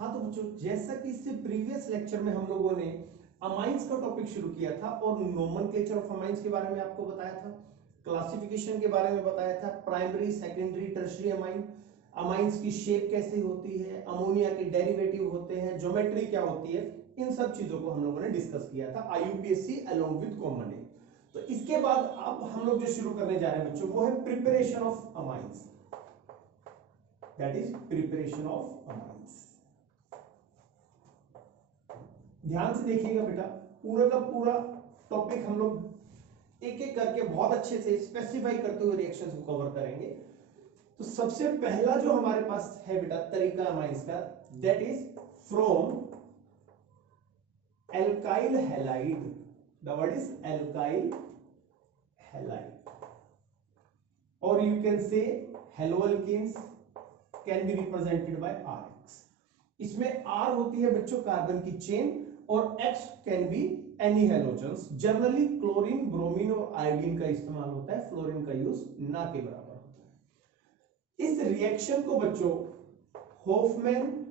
हाँ तो बच्चों, जैसा कि इससे प्रीवियस लेक्चर में हम लोगों ने अमाइंस का टॉपिक शुरू किया था और नोमेनक्लेचर ऑफ अमाइंस के बारे में आपको बताया था, क्लासिफिकेशन के बारे में बताया था, primary secondary tertiary amine, amines की शेप कैसे होती है, अमोनिया के डेरिवेटिव होते हैं, ज्योमेट्री क्या होती है, इन सब चीजों को हम लोगों ने डिस्कस किया था IUPAC along with common A. तो इसके बाद अब हम लोग जो शुरू करने जा रहे हैं बच्चों वो है preparation of amines, that is preparation of amines. ध्यान से देखिएगा बेटा, पूरा का पूरा टॉपिक हम लोग एक एक करके बहुत अच्छे से स्पेसिफाई करते हुए रिएक्शंस को कवर करेंगे। तो सबसे पहला जो हमारे पास है बेटा तरीका अमाइंस का, that is from alkyl halide, the word is alkyl halide, और you can say haloalkanes can be represented by RX। इसमें R होती है बच्चों कार्बन की चेन और X can be any halogens. Generally chlorine, bromine और iodine का इस्तेमाल होता है, फ्लोरीन का यूज ना के बराबर होता है। इस रिएक्शन को बच्चों होफमैन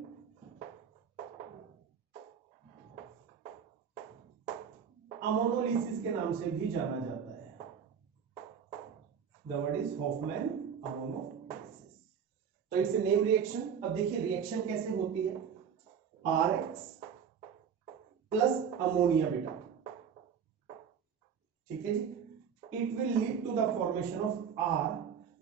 अमोनोलिसिस के नाम से भी जाना जाता है। The word is Hofmann ammonolysis. तो इट्स ए नेम रिएक्शन। अब देखिए रिएक्शन कैसे होती है, RX प्लस अमोनिया बेटा, ठीक है जी, it will lead to the formation of R।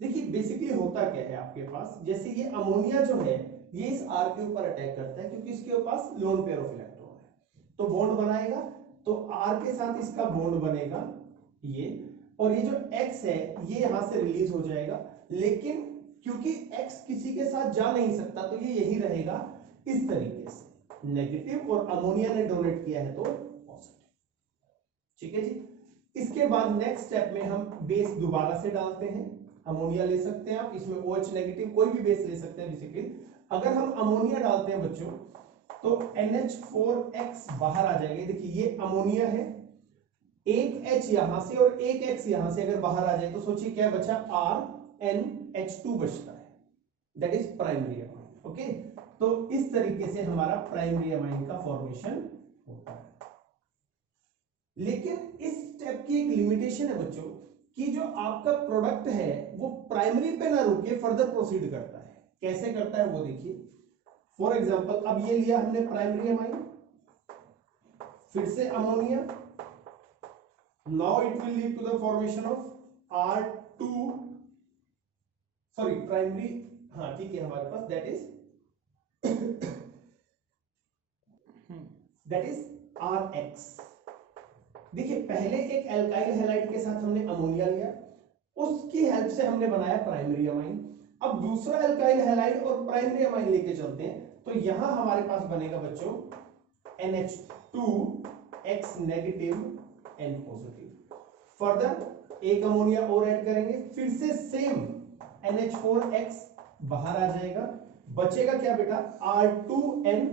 देखिए बेसिकली होता क्या है आपके पास, जैसे ये अमोनिया जो है ये इस R के ऊपर अटैक करता है क्योंकि इसके पास लोन पेयर ऑफ इलेक्ट्रॉन है, तो बॉन्ड बनाएगा, तो R के साथ इसका बॉन्ड बनेगा ये, और ये जो X है ये यहां से रिलीज हो जाएगा, लेकिन क्योंकि X किसी के साथ जा नहीं सकता तो ये यही रहेगा इस तरीके से नेगेटिव, और अमोनिया ने डोनेट किया है तो पॉजिटिव, ठीक है जी। इसके बाद नेक्स्ट स्टेप में हम बेस दोबारा से डालते हैं, अमोनिया ले सकते हैं आप, इसमें OH नेगेटिव कोई भी बेस ले सकते हैं बेसिकली। अगर हम अमोनिया डालते हैं बच्चों तो NH4X बाहर आ जाएगा, देखिए ये अमोनिया है, एक H यहां से और एक X यहां से अगर बाहर आ जाए तो सोचिए क्या बचा, RNH2 बचता है, that is primary amine. Okay, तो इस तरीके से हमारा प्राइमरी अमाइन का फॉर्मेशन होता है। लेकिन इस स्टेप की एक लिमिटेशन है बच्चों कि जो आपका प्रोडक्ट है वो प्राइमरी पे ना रुके, फर्दर प्रोसीड करता है। कैसे करता है वो देखिए। फॉर एग्जांपल अब ये लिया हमने प्राइमरी अमाइन, फिर से ammonia, now it will lead to the formation of R2, sorry primary, हाँ ठीक है हमारे पास, दैट इज RX। देखिए पहले एक एल्काइल हैलाइड के साथ हमने अमोनिया लिया, उसकी हेल्प से हमने बनाया प्राइमरी अमाइन। अब दूसरा एल्काइल हैलाइड और प्राइमरी अमाइन लेके चलते हैं, तो यहां हमारे पास बनेगा बच्चों NH2X negative N positive. Further एक अमोनिया और ऐड करेंगे, फिर से सेम NH4X बाहर आ जाएगा, बचेगा क्या बेटा R2N,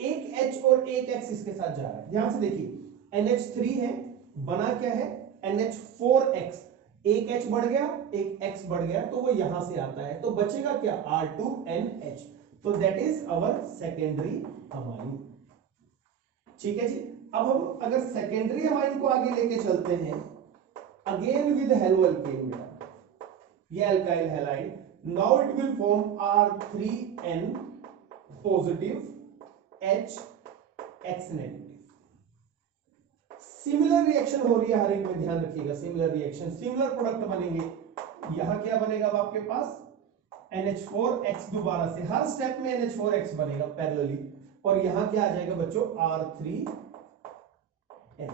एक H और एक X इसके साथ जा रहा है। ध्यान से देखिए NH3 है, बना क्या है NH4X, एक H बढ़ गया एक X बढ़ गया तो वो यहां से आता है, तो बचेगा क्या R2NH, तो that is our secondary amine. ठीक है जी। अब हम अगर सेकेंडरी अमाइन को आगे लेके चलते हैं, अगेन विद हेलोअल्केन बेटा, ये alkyl halide, now it will form R3N positive H X negative. Similar reaction हो रही है हर एक में, ध्यान रखिएगा, सिमिलर रिएक्शन, सिमिलर प्रोडक्ट बनेंगे। यहां क्या बनेगा अब आपके पास NH4X, दोबारा से हर स्टेप में NH4X बनेगा पैरेलली, और यहां क्या आ जाएगा बच्चों R3N।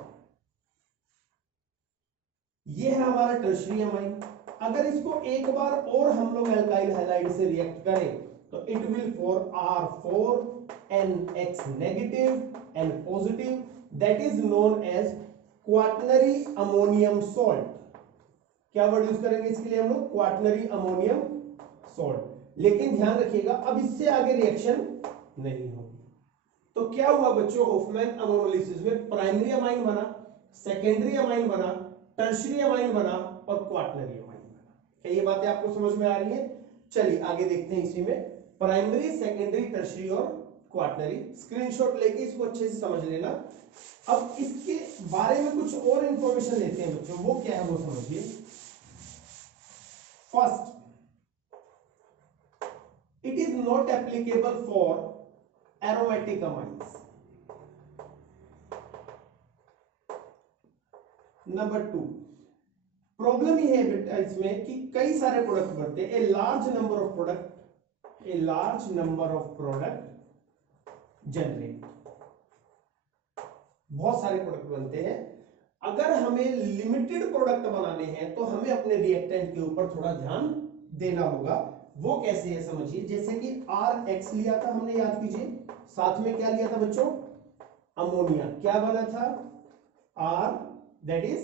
ये है हमारा टर्शियरी अमाइन। अगर इसको एक बार और हम लोग एल्काइल हैलाइड से रिएक्ट करें तो it will form R4NX negative N positive, that is known as quaternary ammonium salt. क्या वर्ड यूज करेंगे इसके लिए हम लोग, क्वाटनरी अमोनियम सॉल्ट। लेकिन ध्यान रखिएगा अब इससे आगे रिएक्शन नहीं होगी। तो क्या हुआ बच्चों, होफमैन अमोनोलिसिस में प्राइमरी अमाइन बना, सेकेंडरी अमाइन बना, टर्शियरी अमाइन बना और क्वाटनरी अमाइन बना। क्या ये बातें आपको समझ में आ रही हैं? चलिए आगे देखते हैं इसी में प्राइमरी, सेकेंडरी, टर्शियरी और क्वाटनरी। स्क्रीनशॉट लेके इसको अच्छे से समझ लेना। अब इसके बारे में कुछ और इंफॉर्मेशन लेते हैं बच्चों, वो क्या है वो समझिए। First, it is not applicable for aromatic amines. Number 2, problem ये है बेटा इसमें कि कई सारे प्रोडक्ट बनते हैं, a large number of product generate, बहुत सारे प्रोडक्ट बनते हैं। अगर हमें लिमिटेड प्रोडक्ट बनाने हैं तो हमें अपने रिएक्टेंट के ऊपर थोड़ा ध्यान देना होगा। वो कैसे है समझिए। जैसे कि RX लिया था हमने, याद कीजिए, साथ में क्या लिया था बच्चों, अमोनिया। क्या बना था, R that is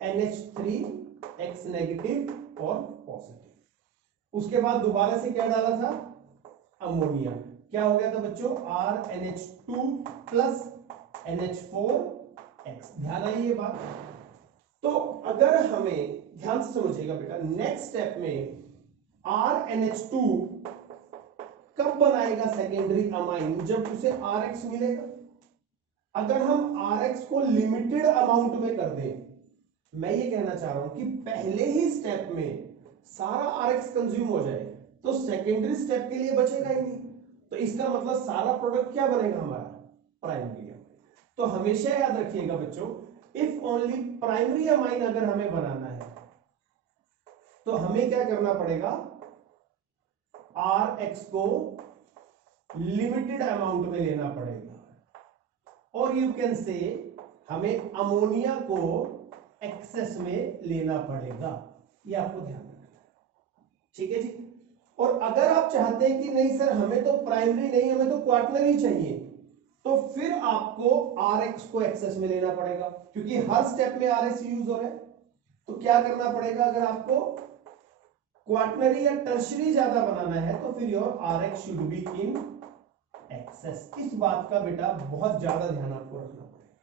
NH3X negative और पॉजिटिव। उसके बाद दोबारा से क्या डाला था, अमोनिया। क्या हो गया था बच्चों, RNH2 प्लस NH4X। ध्यान आई ये बात। तो अगर हमें, ध्यान से समझिएगा बेटा, नेक्स्ट स्टेप में RNH2 कब बनाएगा सेकेंडरी अमाइन, जब उसे RX मिलेगा। अगर हम RX को लिमिटेड अमाउंट में कर दें, मैं ये कहना चाह रहा हूं कि पहले ही स्टेप में सारा RX कंज्यूम हो जाए तो सेकेंडरी स्टेप के लिए बचेगा ही नहीं। तो इसका मतलब सारा प्रोडक्ट क्या बनेगा हमारा, प्राइमरी। तो हमेशा याद रखिएगा बच्चों, इफ ओनली प्राइमरी अमाइन अगर हमें बनाना है तो हमें क्या करना पड़ेगा, RX को लिमिटेड अमाउंट में लेना पड़ेगा, और यू कैन से हमें अमोनिया को एक्सेस में लेना पड़ेगा। ये आपको ध्यान रखना है, ठीक है जी। और अगर आप चाहते हैं कि नहीं सर हमें तो प्राइमरी नहीं, हमें तो क्वार्टनरी चाहिए, तो फिर आपको RX को एक्सेस में लेना पड़ेगा, क्योंकि हर स्टेप में RX यूज हो रहा है। तो क्या करना पड़ेगा, अगर आपको क्वार्टनरी या टर्शरी ज्यादा बनाना है तो फिर your RX should be in excess. इस बात का बेटा बहुत ज्यादा ध्यान आपको रखना पड़ेगा।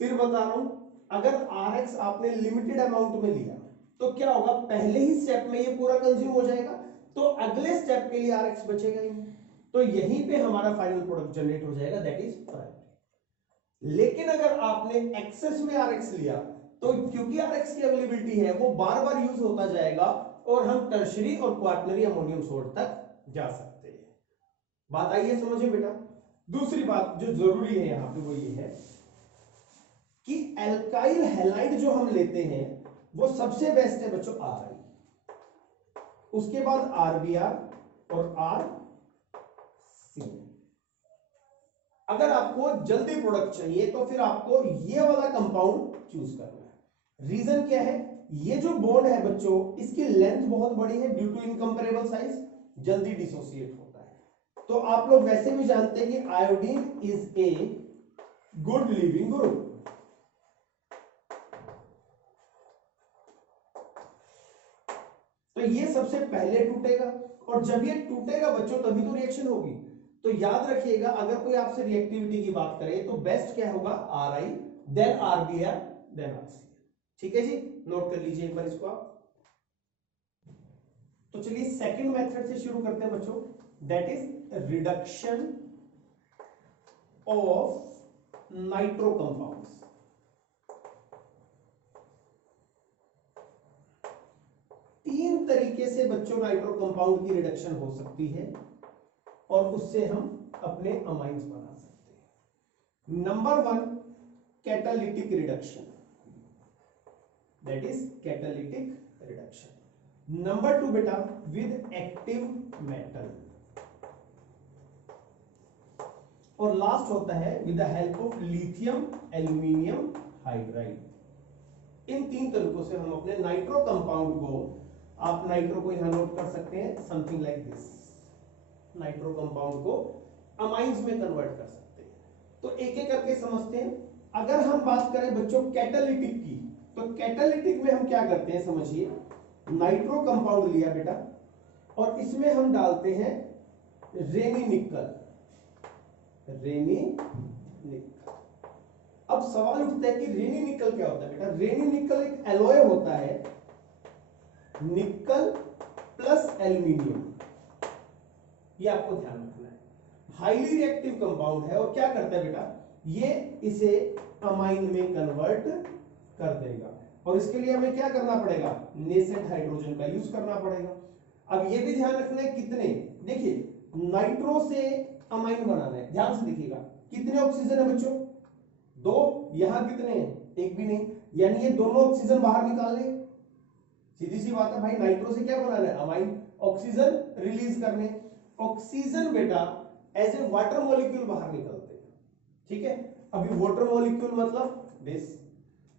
फिर बता रहा हूं, अगर RX आपने लिमिटेड अमाउंट में लिया तो क्या होगा, पहले ही स्टेप में ये पूरा कंज्यूम हो जाएगा, तो अगले स्टेप के लिए RX बचेगा ही नहीं। तो यहीं पे हमारा फाइनल प्रोडक्ट जनरेट हो जाएगा, दैट इज प्राइमरी। लेकिन अगर आपने एक्सेस में RX लिया तो क्योंकि RX की अवेलेबिलिटी है वो बार बार यूज होता जाएगा और हम टर्शरी और क्वार्टनरी अमोनियम सोर्स तक जा सकते हैं। बात आई है समझे बेटा। दूसरी बात जो जरूरी है यहां पे वो ये है कि एल्काइल हैलाइड जो हम लेते हैं वो सबसे बेस्ट है बच्चों RI, उसके बाद RBr और RC। अगर आपको जल्दी प्रोडक्ट चाहिए तो फिर आपको ये वाला कंपाउंड चूज करना है। रीजन क्या है, ये जो बॉन्ड है बच्चों इसकी लेंथ बहुत बड़ी है, ड्यू टू इनकंपेरेबल साइज, जल्दी डिसोसिएट होता है। तो आप लोग वैसे भी जानते हैं कि iodine is a good leaving group. तो ये सबसे पहले टूटेगा, और जब ये टूटेगा बच्चों तभी तो रिएक्शन होगी। तो याद रखिएगा, अगर कोई आपसे रिएक्टिविटी की बात करे तो बेस्ट क्या होगा, RI, then RBr, then RC। ठीक है जी, नोट कर लीजिए एक बार इसको आप। तो चलिए सेकंड मेथड से शुरू करते हैं बच्चों, that is reduction of nitro compounds. तीन तरीके से बच्चों नाइट्रो कंपाउंड की रिडक्शन हो सकती है और उससे हम अपने अमाइंस बना सकते हैं। Number 1, catalytic reduction, that is catalytic reduction. Number 2 बेटा विद एक्टिव मेटल, और लास्ट होता है with the help of lithium aluminium hydride. इन तीन तरीकों से हम अपने नाइट्रो कंपाउंड को, आप नाइट्रो को यहां नोट कर सकते हैं something like this, nitro compound को अमाइंस में कन्वर्ट कर सकते हैं। तो एक एक करके समझते हैं। अगर हम बात करें बच्चों कैटालिटिक की, तो कैटालिटिक में हम क्या करते हैं समझिए, नाइट्रो कंपाउंड लिया बेटा और इसमें हम डालते हैं रेनी निकल, रेनी निकल। अब सवाल उठता है कि रेनी निकल क्या होता है बेटा। रेनी निकल एक एलॉय होता है, निकल प्लस एल्यूमिनियम, ये आपको ध्यान रखना है। हाईली रिएक्टिव कंपाउंड है और क्या करता है बेटा, ये इसे अमाइन में कन्वर्ट कर देगा और इसके लिए हमें क्या करना पड़ेगा, नेसेंट हाइड्रोजन का यूज करना पड़ेगा। अब ये भी ध्यान रखना है कितने, देखिए नाइट्रो से अमाइन बनाना है, ध्यान से देखिएगा कितने ऑक्सीजन है बच्चों, 2, यहां कितने हैं, एक भी नहीं, यानी ये दोनों ऑक्सीजन बाहर निकालने, सीधी सी बात है भाई, नाइट्रो से क्या बनाना है, अमाइन, ऑक्सीजन रिलीज करने, ऑक्सीजन बेटा एज ए वाटर मॉलिक्यूल बाहर निकलते हैं, ठीक है। अभी वाटर मॉलिक्यूल मतलब दिस,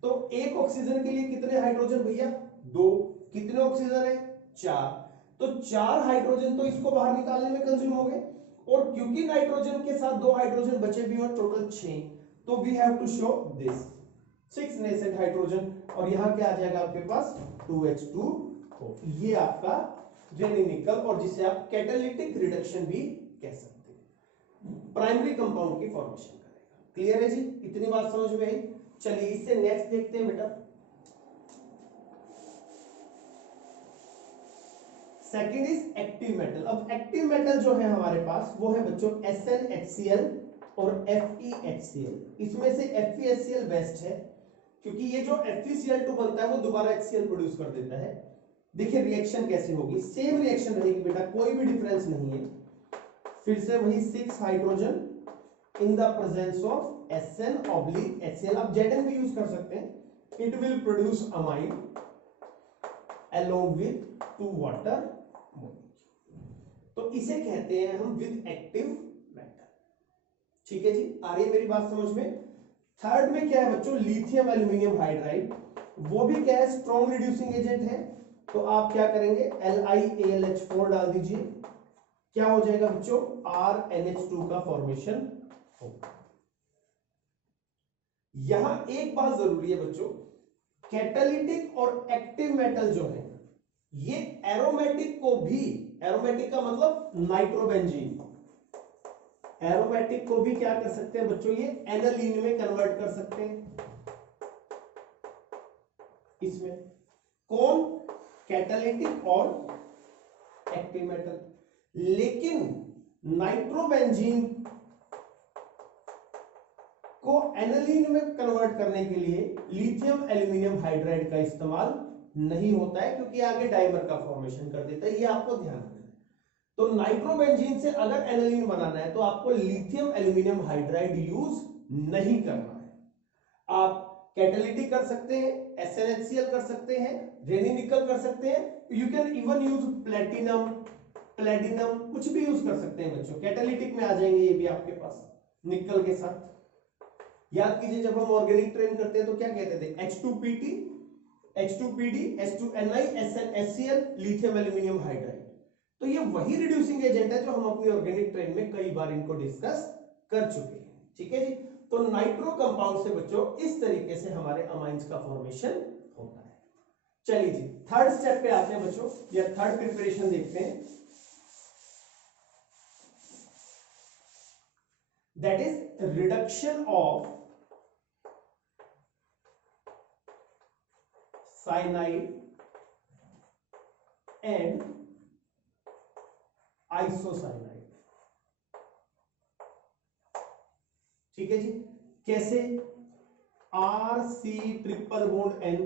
तो एक ऑक्सीजन के लिए कितने हाइड्रोजन भैया, 2, कितने ऑक्सीजन है, 4, तो 4 हाइड्रोजन तो इसको बाहर निकालने में कंज्यूम हो गए, और क्योंकि नाइट्रोजन के साथ 2 हाइड्रोजन बचे भी और टोटल 6, तो we have to show this 6 nascent hydrogen, और यहां क्या आ जाएगा आपके पास 2H2O, ये आपका रेनिनिकल, और जिसे आप कैटालिटिक रिडक्शन भी कह सकते हैं, प्राइमरी कंपाउंड की फॉर्मेशन करेगा। क्लियर है जी, इतनी बात समझ में आई। चलिए इससे नेक्स्ट देखते हैं बेटा, सेकंड इज एक्टिव मेटल। अब एक्टिव मेटल जो है हमारे पास वो है बच्चों SnHCl और FeHCl। इसमें से FeHCl बेस्ट है क्योंकि ये जो FeCl2 बनता है वो दोबारा HCl प्रोड्यूस कर देता है। देखिए रिएक्शन कैसे होगी, सेम रिएक्शन रहेगी बेटा, कोई भी डिफरेंस नहीं है। फिर से वही 6 hydrogen in the presence of SnHCl, आप Zn भी यूज कर सकते हैं। It will produce amine along with 2 water, तो इसे कहते हैं हम विद एक्टिव मेटल। ठीक है जी, आ रही है मेरी बात समझ में। थर्ड में क्या है बच्चों, लिथियम एल्यूमिनियम हाइड्राइड, वो भी क्या है, स्ट्रॉन्ग रिड्यूसिंग एजेंट है। तो आप क्या करेंगे, LiAlH4 डाल दीजिए, क्या हो जाएगा बच्चों, RNH2 का फॉर्मेशन होगा। यहां एक बात जरूरी है बच्चों, कैटालिटिक और एक्टिव मेटल जो है ये एरोमेटिक को भी, एरोमेटिक का मतलब नाइट्रोबेंजीन, एरोमेटिक को भी क्या कर सकते हैं बच्चों, ये एनालीन में कन्वर्ट कर सकते हैं। इसमें कौन, कैटालिटिक और एक्टिव मेटल, लेकिन नाइट्रोबेंजीन को एनालीन में कन्वर्ट करने के लिए लिथियम एल्यूमिनियम हाइड्राइड का इस्तेमाल नहीं होता है क्योंकि आगे डाइमर का फॉर्मेशन कर देता है, ये आपको ध्यान रखना है। तो नाइट्रोबेंजीन से अगर एनालीन बनाना है तो आपको लिथियम एल्यूमिनियम हाइड्राइड यूज नहीं करना है। आप कैटालिटिक कर सकते हैं, SnHCl कर सकते हैं, रेनिनिकल कर सकते हैं, you can even use platinum, platinum कुछ भी यूज कर सकते हैं बच्चों, कैटालिटिक में आ जाएंगे ये भी आपके पास निकल के साथ। याद कीजिए जब हम ऑर्गेनिक ट्रेन करते हैं तो क्या कहते थे, H2PT, H2PD, H2Ni, SnHCl, lithium aluminium hydride. तो ये वही रिड्यूसिंग एजेंट है जो हम अपनी ऑर्गेनिक ट्रेन में कई बार इनको डिस्कस कर चुके हैं। ठीक है जी, तो नाइट्रो कंपाउंड से बच्चों इस तरीके से हमारे अमाइंस का फॉर्मेशन होता है। चलिए जी थर्ड स्टेप पे आते हैं बच्चों, या थर्ड प्रिपरेशन देखते हैं, that is reduction of cyanide and isocyanide. ठीक है जी, कैसे, RC triple bond N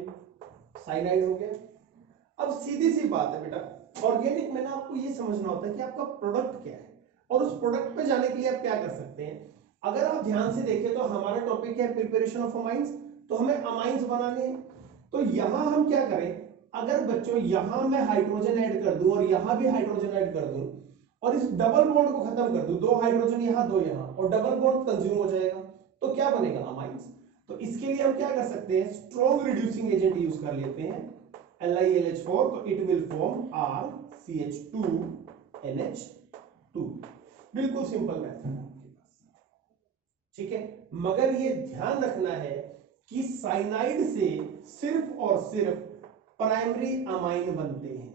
cyanide हो गया। अब सीधी सी बात है बेटा, ऑर्गेनिक में ना आपको ये समझना होता है कि आपका प्रोडक्ट क्या है और उस प्रोडक्ट पे जाने के लिए आप क्या कर सकते हैं। अगर आप ध्यान से देखें तो हमारा टॉपिक है प्रिपरेशन ऑफ अमाइंस, तो हमें अमाइंस बनाने हैं। तो यहां हम क्या करें, अगर बच्चों यहां मैं हाइड्रोजन ऐड कर दूं और यहां भी हाइड्रोजन ऐड कर दूं और इस डबल बॉन्ड को खत्म कर दूं, 2 हाइड्रोजन यहां 2 यहां, और डबल बॉन्ड कंज्यूम हो जाएगा, तो क्या बनेगा, अमाइंस। तो इसके लिए हम क्या कर सकते हैं, स्ट्रॉन्ग रिड्यूसिंग एजेंट यूज कर लेते हैं, LiLH4, तो इट विल फॉर्म RCH2NH2। बिल्कुल सिंपल मेथड है आपके पास। ठीक है, मगर ये ध्यान रखना है कि साइनाइड से सिर्फ और सिर्फ प्राइमरी अमाइन बनते हैं।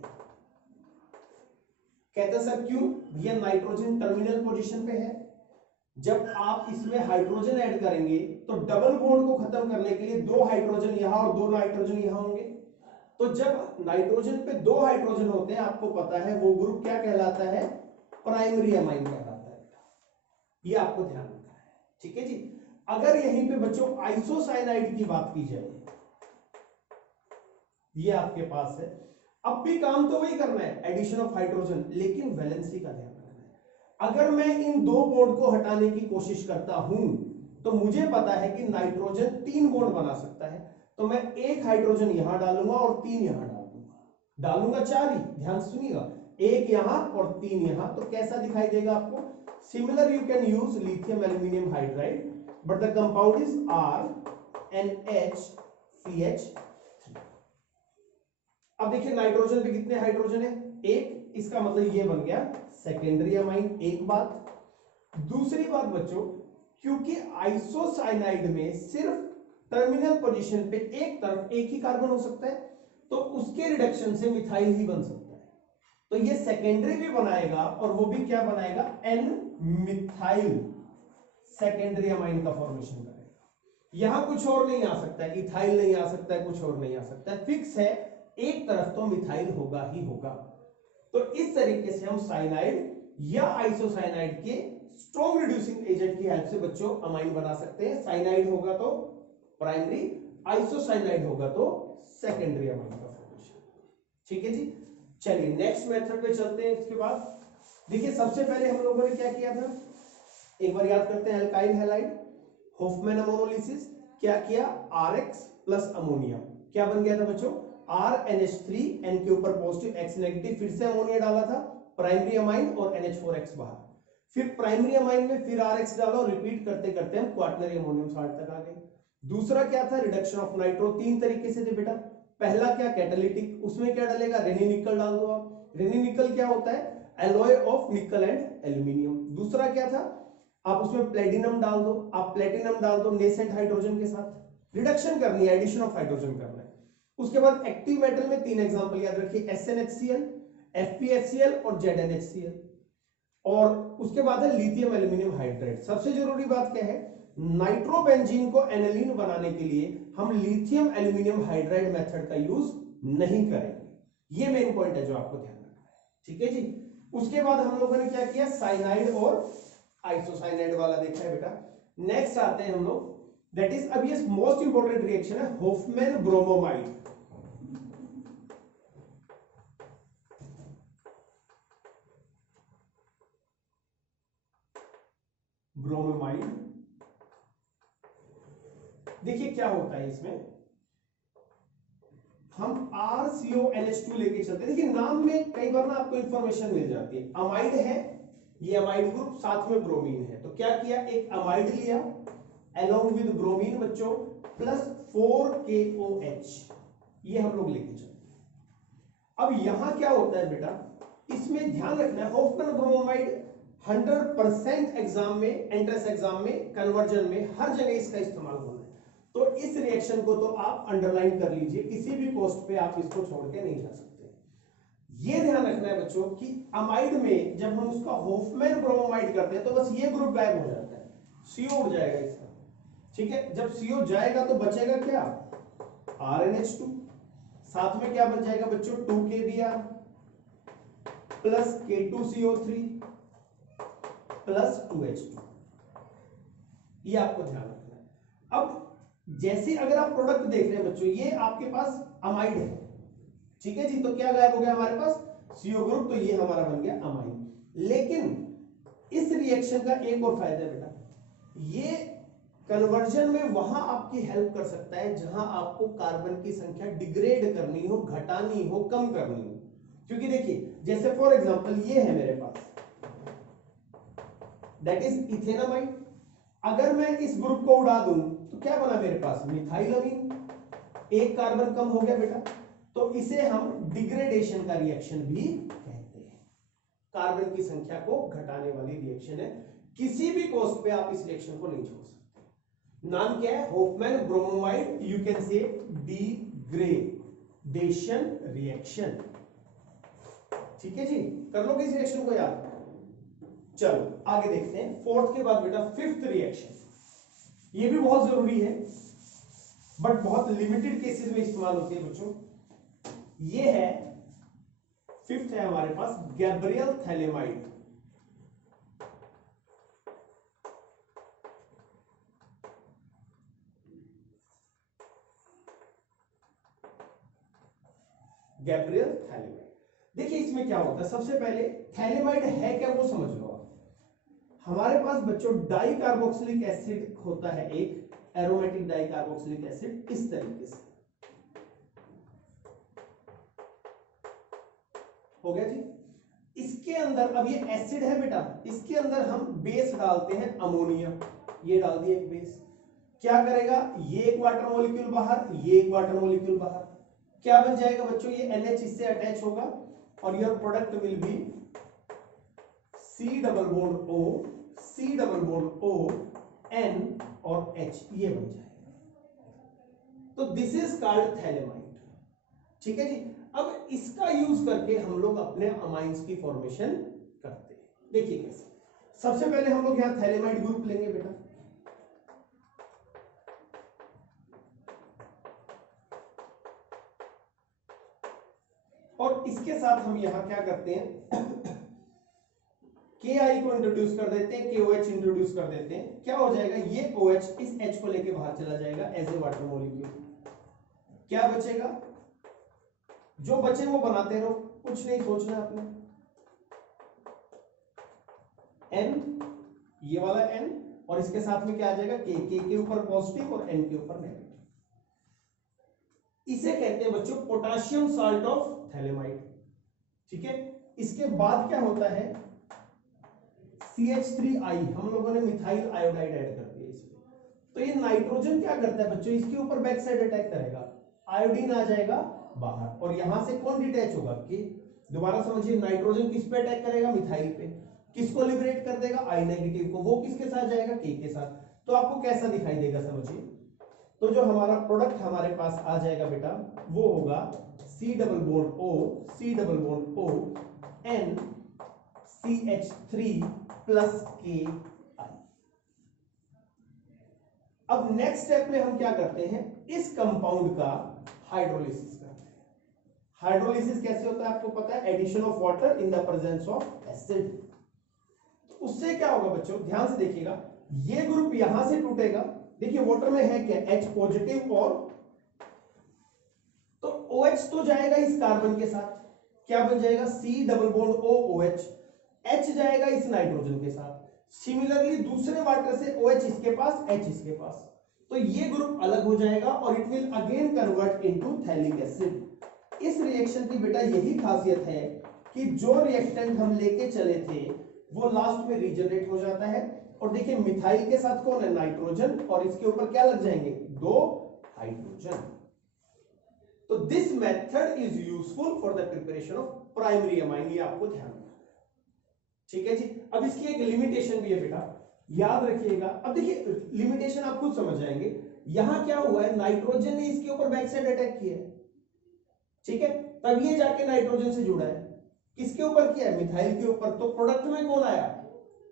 कहते सर क्यों, ये नाइट्रोजन टर्मिनल पोजीशन पे है, जब आप इसमें हाइड्रोजन ऐड करेंगे तो डबल बॉन्ड को खत्म करने के लिए 2 हाइड्रोजन यहां और 2 नाइट्रोजन यहां होंगे। तो जब नाइट्रोजन पे 2 हाइड्रोजन होते हैं, आपको पता है वो ग्रुप क्या कहलाता है, प्राइमरी अमाइन कहलाता है। ये आपको ध्यान रखना है, ठीक है जी। अगर यहीं पे बच्चों आइसोसाइनाइड की बात की जाए, ये आपके पास है, अब भी काम तो वही करना है, एडिशन ऑफ हाइड्रोजन, लेकिन वैलेंसी का ध्यान रखना है। अगर मैं इन दो बॉन्ड को हटाने की कोशिश करता हूं तो मुझे पता है कि नाइट्रोजन 3 बॉन्ड बना सकता है, तो मैं एक हाइड्रोजन यहां डालूंगा और 3 यहां डालूंगा 4 ही, ध्यान से सुनिएगा, एक यहां और 3 यहां, तो कैसा दिखाई देगा आपको? Similar you can use lithium aluminium hydride but the compound is RNHCH। अब देखिए नाइट्रोजन पे कितने हाइड्रोजन है? एक, इसका मतलब ये बन गया सेकेंडरी अमाइन। एक बात। दूसरी बात बच्चों, क्योंकि आइसोसाइनाइड में सिर्फ टर्मिनल पोजीशन पे एक तरफ एक ही कार्बन हो सकता है, तो उसके रिडक्शन से मिथाइल ही बन सकता है, तो ये सेकेंडरी भी बनाएगा और वो भी क्या बनाएगा? एन मिथाइल सेकेंडरी अमाइन का फॉर्मेशन करेगा। यहां कुछ और नहीं आ सकता है, इथाइल नहीं आ सकता है, कुछ और नहीं आ सकता है, फिक्स है, एक तरफ तो मिथाइल होगा ही होगा। तो इस तरीके से हम साइनाइड या आइसोसाइनाइड के स्ट्रॉन्ग रिड्यूसिंग एजेंट की हेल्प से बच्चों अमाइन बना सकते हैं। साइनाइड होगा तो प्राइमरी, आइसोसाइनाइड होगा तो सेकेंडरी अमाइन का फॉर्मेशन, ठीक है जी। चलिए नेक्स्ट मेथड पे चलते हैं। इसके बाद देखिए सबसे पहले हम लोगों ने क्या किया था, एक बार याद करते हैं, अल्काइल हैलाइड होफमैन अमोनोलिसिस, क्या किया? RX प्लस अमोनिया, क्या बन गया था बच्चों? RNH3, N के ऊपर पॉजिटिव X नेगेटिव, फिर से अमोनिया डाला था, प्राइमरी अमाइन और NH4X बाहर, फिर प्राइमरी अमाइन में फिर RX डाला और रिपीट करते करते हम क्वाटरनरी अमोनियम साल्ट तक आ गए। दूसरा क्या था? Reduction of nitro. 3 तरीके से थे बेटा। पहला क्या? कैटालिटिक, उसमें क्या डलेगा? रेनी निकल डाल दो आप। रेनी निकल क्या होता है? एलॉय ऑफ निकल एंड एल्यूमिनियम। दूसरा क्या था? आप उसमें प्लेटिनम डाल दो, आप प्लेटिनम डाल दो नेसेंट हाइड्रोजन के साथ, रिडक्शन करनी है, एडिशन ऑफ हाइड्रोजन करना है। उसके बाद एक्टिव मेटल में 3 एग्जांपल याद रखिए, SnHCl, FeHCl और ZnHCl। और उसके बाद है लिथियम एल्यूमिनियम हाइड्राइड। सबसे जरूरी बात क्या है? नाइट्रोबेंजीन को एनिलीन बनाने के लिए हम लिथियम एल्यूमिनियम हाइड्राइड मेथड का यूज नहीं करेंगे। ये मेन पॉइंट है जो आपको ध्यान रखना है, ठीक है जी। उसके बाद हम लोगों ने क्या किया? साइनाइड और आइसोसाइनाइड वाला देखा है बेटा। नेक्स्ट आते हैं हम लोग, दैट इज अब ये मोस्ट इंपोर्टेंट रिएक्शन है, होफमैन ब्रोमोमाइड। ब्रोमोमाइड देखिए क्या होता है इसमें, हम RCONH2 लेके चलते हैं। देखिए नाम में कई बार ना आपको इंफॉर्मेशन मिल जाती है, अमाइड है, ये अमाइड ग्रुप, साथ में ब्रोमीन है, तो क्या किया? एक अमाइड लिया along with ब्रोमीन बच्चों प्लस 4KOH, ये हम लोग लेके चलते हैं। अब यहां क्या होता है बेटा, इसमें ध्यान रखना है, होफमैन ब्रोमोमाइड 100% एग्जाम में, एंट्रेंस एग्जाम में, कन्वर्जन में हर जगह इसका इस्तेमाल होना है। तो इस रिएक्शन को तो आप अंडरलाइन कर लीजिए, किसी भी कॉस्ट पे आप इसको छोड़ के नहीं जा सकते। ये ध्यान रखना है बच्चों कि अमाइड में जब हम उसका होफमैन ब्रोमोमाइड करते हैं तो बस ये ग्रुप गायब हो जाता है, CO उड़ जाएगा इसका, ठीक है। जब CO जाएगा तो बचेगा क्या? RNH2, साथ में क्या बच जाएगा बच्चों? 2KBr plus K2CO3 plus 2H2, ये आपको ध्यान रखना है। अब जैसे अगर आप प्रोडक्ट देख रहे हैं बच्चों, ये आपके पास अमाइड है, ठीक है जी, तो क्या गायब हो गया हमारे पास? CO ग्रुप, तो ये हमारा बन गया अमाइन। लेकिन इस रिएक्शन का एक और फायदा है बेटा, ये कन्वर्जन में वहां आपकी हेल्प कर सकता है जहां आपको कार्बन की संख्या डिग्रेड करनी हो, घटानी हो, कम करनी हो। क्योंकि देखिए जैसे फॉर एग्जांपल ये है मेरे पास, दैट इज इथेनामाइड, अगर मैं इस ग्रुप को उड़ा दूं तो क्या बना मेरे पास? मिथाइलअमीन, एक कार्बन कम हो गया बेटा, तो इसे हम डिग्रेडेशन का रिएक्शन भी कहते हैं। कार्बन की संख्या को घटाने वाली रिएक्शन है, किसी भी कॉस्ट पे आप इस रिएक्शन को नहीं छोड़ सकते। नाम क्या है? होफमैन ब्रोमोमाइड, यू कैन से डिग्रेडेशन रिएक्शन, ठीक है जी। कर लोगे इस रिएक्शन को याद? चलो आगे देखते हैं। फोर्थ के बाद बेटा फिफ्थ रिएक्शन, ये भी बहुत जरूरी है बट बहुत लिमिटेड केसेस में इस्तेमाल होती है बच्चों। ये है फिफ्थ है हमारे पास, गैब्रियल थैलेमाइड। Gabriel phthalimide. देखिए इसमें क्या होता है, सबसे पहले थैलेमाइड है क्या वो समझ लो आप। हमारे पास बच्चों डाई कार्बोक्सिलिक एसिड होता है, एक एरोमेटिक डाई कार्बोक्सिलिक एसिड इस तरीके से हो गया जी। इसके अंदर अब ये एसिड है बेटा, इसके अंदर हम बेस डालते हैं अमोनिया, ये डाल दिए एक बेस। क्या करेगा, ये एक वाटर मॉलिक्यूल बाहर, ये एक वाटर मॉलिक्यूल बाहर, क्या बन जाएगा बच्चों, ये NH इससे अटैच होगा और your product will be C double bond O, C double bond O, N और H, ये बन जाएगा। तो दिस इज कॉल्ड थैलेमाइड। ठीक है जी। अब इसका यूज करके हम लोग अपने अमाइंस की फॉर्मेशन करते हैं। देखिए कैसे, सबसे पहले हम लोग यहां थैलेमाइड ग्रुप लेंगे बेटा, और इसके साथ हम यहां क्या करते हैं KI को इंट्रोड्यूस कर देते हैं, KOH इंट्रोड्यूस कर देते हैं। क्या हो जाएगा, ये OH इस H को लेके बाहर चला जाएगा एज ए वाटर मॉलिक्यूल। क्या बचेगा, जो बचे वो बनाते रहो, कुछ नहीं सोचना आपने। N, ये वाला N, और इसके साथ में क्या आ जाएगा K, K के ऊपर पॉजिटिव और N के ऊपर नेगेटिव। इसे कहते हैं बच्चों पोटेशियम साल्ट ऑफ थैलेमाइड। ठीक है। इसके बाद क्या होता है, CH3I, हम लोगों ने मिथाइल आयोडाइड ऐड कर दिया इसमें। तो ये नाइट्रोजन क्या करता है बच्चों, इसके ऊपर बैक साइड अटैक करेगा, आयोडीन आ जाएगा बाहर, और यहां से कौन डिटैच होगा, कि दोबारा समझिए, नाइट्रोजन किस पे अटैक करेगा, मिथाइल पे, किसको लिबरेट कर देगा, I नेगेटिव को, वो किसके साथ जाएगा, K के साथ। तो आपको कैसा दिखाई देगा समझिए, तो जो हमारा प्रोडक्ट हमारे पास आ जाएगा बेटा वो होगा C double bond O, C double bond O, N CH3 plus KI। अब नेक्स्ट स्टेप में हम क्या करते हैं, इस कंपाउंड का हाइड्रोलिसिस करते हैं। हाइड्रोलिसिस कैसे होता है आपको पता है, addition of water in the presence of acid. उससे क्या होगा बच्चों, ध्यान से देखिएगा, ये ग्रुप यहां से टूटेगा। देखिए वाटर में है क्या, H पॉजिटिव, और तो OH तो जाएगा इस कार्बन के साथ, क्या बन जाएगा C double bond O OH, H जाएगा इस नाइट्रोजन के साथ। सिमिलरली दूसरे वाटर से OH इसके पास, H इसके पास, तो ये ग्रुप अलग हो जाएगा और it will again convert into phthalic acid. इस रिएक्शन की बेटा यही खासियत है कि जो रिएक्टेंट हम लेके चले थे वो लास्ट में रीजनरेट हो जाता है। और देखिए मिथाइल के साथ कौन है, नाइट्रोजन, और इसके ऊपर क्या लग जाएंगे, 2 हाइड्रोजन। तो this method is useful for the preparation of primary amine, ये आपको ध्यान रखना है। ठीक है जी। अब इसकी एक लिमिटेशन भी है बेटा, याद रखिएगा। अब देखिए लिमिटेशन आप खुद समझ जाएंगे। यहां क्या हुआ है, नाइट्रोजन ने इसके ऊपर बैक साइड अटैक किया है, ठीक है, तब ये जाके नाइट्रोजन से जुड़ा है, किसके ऊपर किया है, मिथाइल के ऊपर। तो प्रोडक्ट में कौन आया,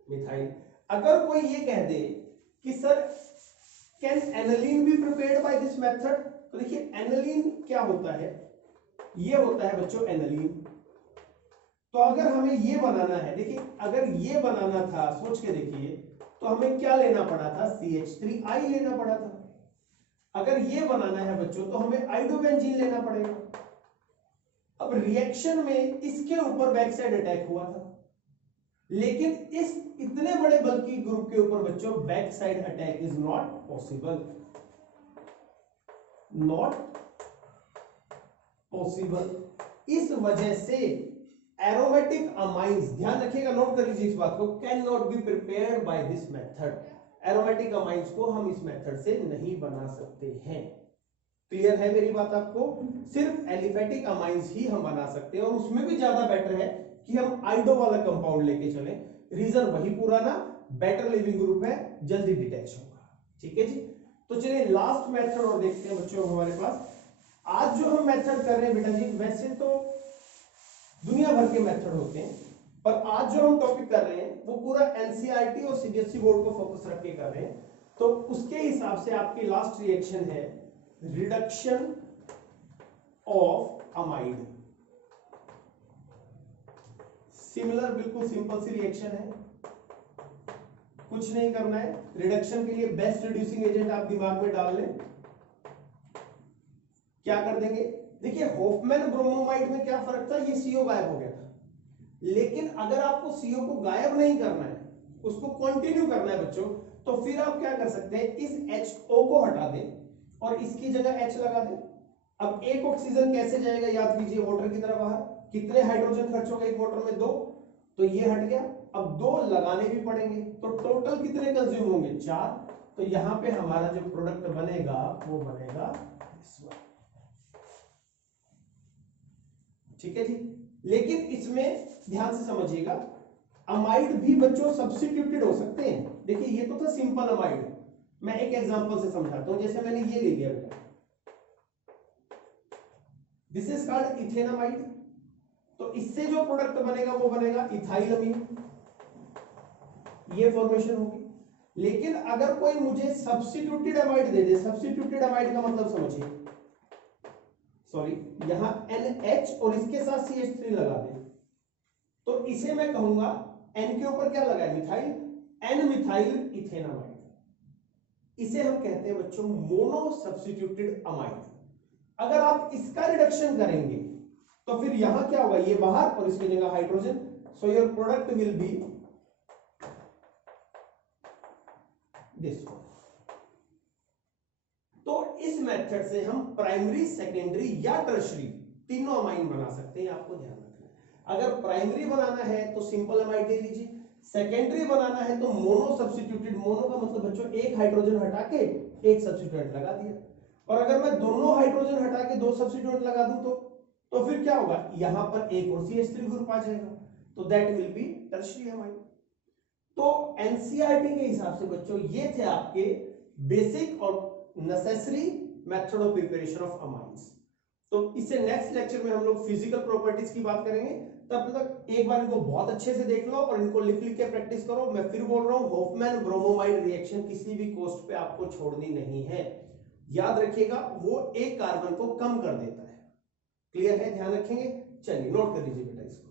मिथाइल। अगर कोई ये कह दे कि sir can aniline be prepared by this method, तो देखिए एनालिन क्या होता है, ये होता है बच्चों एनालिन। तो अगर हमें ये बनाना है, देखिए अगर ये बनाना था, सोच के देखिए, तो हमें क्या लेना पड़ा था, CH3I लेना पड़ा था। अगर ये बनाना है बच्चों तो हमें आइडोबेंजीन लेना पड़ेगा। अब रिएक्शन में इसके ऊपर बैक साइड अटैक हुआ था, लेकिन इस इतने बड़े बल्कि ग्रुप के ऊपर बच्चों back side attack is not possible, not possible. इस वजह से एरोमेटिक अमाइंस, ध्यान रखिएगा, नोट कर लीजिए इस बात को, can not be prepared by this method. Aromatic amines को हम इस मेथड से नहीं बना सकते हैं। क्लियर है मेरी बात आपको, सिर्फ एलिफेटिक अमाइंस ही हम बना सकते हैं, और उसमें भी ज्यादा बेटर है कि हम आइडो वाला कंपाउंड लेके चलें। रीजन वही पुराना, बेटर लिविंग ग्रुप है, जल्दी डिटैच होगा। ठीक है जी। तो चलिए लास्ट मेथड और देखते हैं बच्चों हमारे पास। आज जो हम मेथड कर रहे हैं बेटा जी, वैसे तो दुनिया भर के मेथड होते हैं, पर आज जो हम टॉपिक कर रहे हैं वो पूरा एनसीईआरटी और सीबीएसई बोर्ड को फोकस रख के कर रहे हैं। तो उसके हिसाब से आपकी लास्ट रिएक्शन है रिडक्शन ऑफ अमाइड। सिमिलर, बिल्कुल सिंपल सी रिएक्शन है, कुछ नहीं करना है। रिडक्शन के लिए बेस्ट रिड्यूसिंग एजेंट आप दिमाग में डाल लें। क्या कर देंगे, देखिए होफमैन ब्रोमोमाइड में क्या फर्क था, ये CO गायब हो गया था, लेकिन अगर आपको CO को गायब नहीं करना है, उसको कंटिन्यू करना है बच्चों, तो फिर आप क्या कर सकते हैं, इस HO को हटा दें और इसकी जगह H लगा दें। अब एक ऑक्सीजन कैसे जाएगा, याद कीजिए, वाटर की तरह बाहर, कितने हाइड्रोजन खर्च हो गए एक वाटर में, 2, तो ये हट गया, अब 2 लगाने भी पड़ेंगे, तो टोटल कितने कंज्यूम होंगे, 4, तो यहां पे हमारा जो प्रोडक्ट बनेगा वो बनेगा इस वाला। ठीक है जी। लेकिन इसमें ध्यान से समझिएगा, अमाइड भी बच्चों सब्स्टिट्यूटेड हो सकते हैं। देखिए ये तो था सिंपल अमाइड, मैं एक एग्जांपल से समझाता हूं, जैसे मैंने ये ले लिया बेटा, दिस इज कॉल्ड इथेनामाइड, तो इससे जो प्रोडक्ट बनेगा वो बनेगा इथाइलअमीन, ये फॉर्मेशन होगी। लेकिन अगर कोई मुझे सब्स्टिट्यूटेड अमाइड दे दे, सब्स्टिट्यूटेड अमाइड का मतलब समझिए, सॉरी यहां NH और इसके साथ CH3 लगा दे, तो इसे मैं कहूंगा N के ऊपर क्या लगा है, मिथाइल, N मिथाइल इथेनामाइड, इसे हम कहते हैं बच्चों मोनो सब्स्टिट्यूटेड अमाइड। अगर आप इसका रिडक्शन करेंगे तो फिर यहां क्या होगा, ये बाहर और इसकी जगह hydrogen, so your product will be this one. तो इस मेथड से हम प्राइमरी, सेकेंडरी या टर्शरी तीनों अमाइन बना सकते हैं, आपको ध्यान रखना है। अगर प्राइमरी बनाना है तो सिंपल अमाइड ले लीजिए, सेकेंडरी बनाना है तो मोनो सब्स्टिट्यूटेड, मोनो का मतलब बच्चों एक हाइड्रोजन हटा के एक सब्स्टिट्यूएंट लगा दिया, और अगर मैं दोनों हाइड्रोजन हटा के 2 सब्स्टिट्यूएंट लगा दूं तो फिर क्या होगा, यहां पर एक और CH3 ग्रुप आ जाएगा, तो that will be tertiary amine. तो एनसीईआरटी के हिसाब से बच्चों ये थे आपके बेसिक और necessary method of preparation of amines. तो इससे नेक्स्ट लेक्चर में हम लोग फिजिकल प्रॉपर्टीज की बात करेंगे, तब तक एक बार इनको बहुत अच्छे से देख लो और इनको लिख लिख के प्रैक्टिस करो। मैं फिर बोल रहा हूं, होफमैन ब्रोमोमाइड रिएक्शन किसी भी कॉस्ट पे आपको छोड़नी नहीं है, याद रखिएगा वो एक कार्बन को कम कर देता है। क्लियर है, ध्यान रखेंगे, चलिए नोट कर लीजिए बेटा इसको।